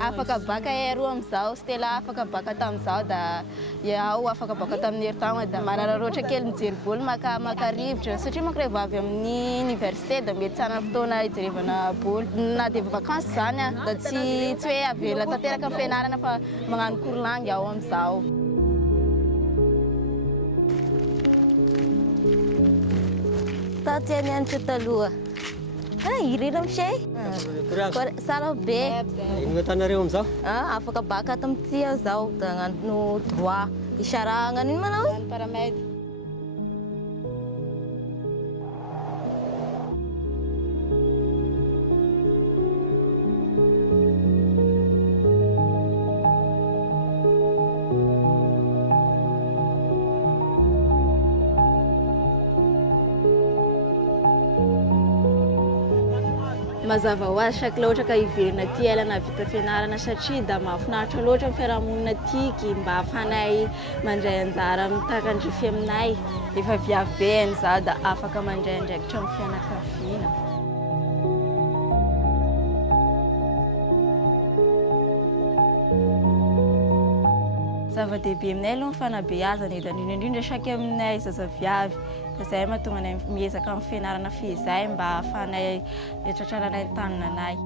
afaka baka roa amin'izao Stella afaka baka tamin'izao da iaho afaka baka tamin'ny herintaona da manararaotra kely mijery boly maka rivotra satria manko rehefa avy amin'ny université da mety tsy hanana fotoana hijerevana boly na dia vakansy zany da tsy hoe avela tanteraka amin'ny fianarana fa magnano courlangy aho amin'izao. Taty nianatra taloha. Hirina mishay. Sara be. Ino atanareo amin'izao? Afaka baka ato amin'ity aho zao da hagnano droit. Isarahana ino manao? Paramedy. Mazava ho azy chaque loatra ka hiverina aty ela vita fianarana satria da mahafinaritra loatra ny fiarahamonina tiky mba ahafanay mandray anjara mitakandrify aminay efa viavy be za da afaka mandray andraikitra amin'ny fianakaviana. Zava-dehibe aminay aloha ny fanabeazana da indrindra chaque aminay zazaviavy da izay mahatonga anay miezaka amin'ny fianarana fehizay mba ahafanay hiatratraranay ny tanonanay.